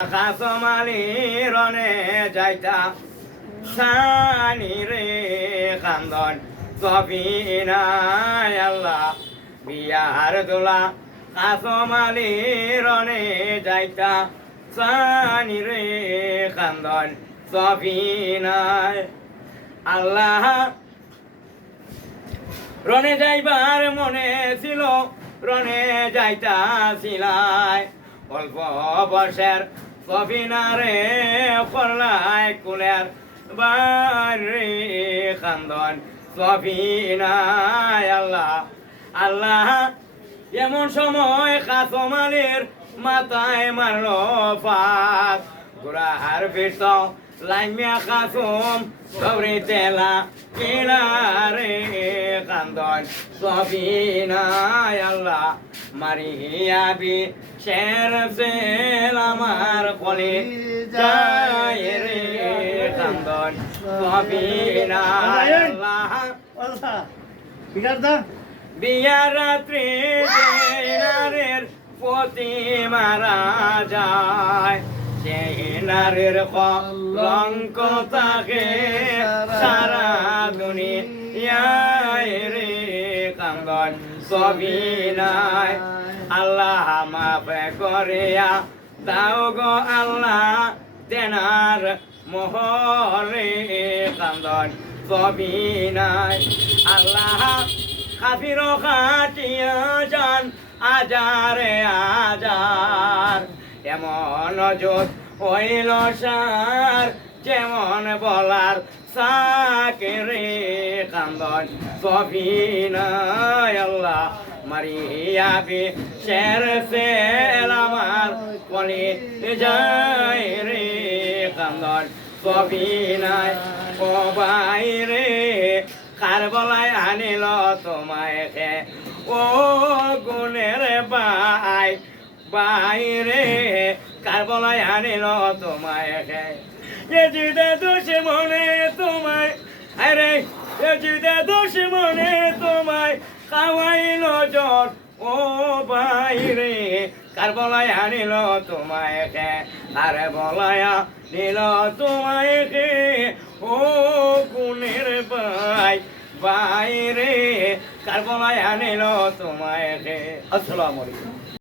কাসমালি রনে যাইতা। সানি রে কান্দন সফিনায় আল্লাহ বিয়ার দোলা। কাসমালি রনে যাইতা সানি রে কান্দন সফিনায় আল্লাহ। রনে যাইবার মনে ছিল রনে যাইতা ছিলাই অল্প বর্ষের সফিনারে করলাই কুলের বাড়ি খান্দন। সফিনায় আল্লাহ আল্লাহ এমন সময় কাসমালির মাথায় মারলো পাক গুড়ার ফিরত লাইমিয়া কাসুম সবরি তেলা কিনারে কান্দন সবিনায় আল্লাহ মারিয়াবি, শের সেল আমার কলি যায় রে কান্দন আল্লাহ। বিকাশ রাত্রি নারীর পতি মারা যায়। সেই নারীর কলঙ্ক তাকে সারা দুনিয়ায় রে কান্দন সবই নাই আল্লাহ মাফে করিয়া দাও গো আল্লাহ তেনার মোহরে কান্দন সবই নাই আল্লাহ খাফির খাটিয়া যান আজারে আজার। এমন জোট হইল সার, যেমন বলার সাকে রে কান্দন সফিনায় আল্লাহ। মারিয়াবি শের সেল আমার কলি যায় রে কান্দন সফিনায় ও বাইরে কার বলাই আনিল তোমায় খে ও গুণের বাই বাইরে কার বলাই আনিল তোমায় খে জিদে দোষে মনে আরে এ জিদে দোষে মনে তোমায় খাওয়াইল জট ও বাইরে কার বলাই আনিল তোমায় খে কার বলায়া নিল তোমায় খে ও গুণের বাই বাইরে কার বলায় আনিল তোমায় খে আসসালামু আলাইকুম।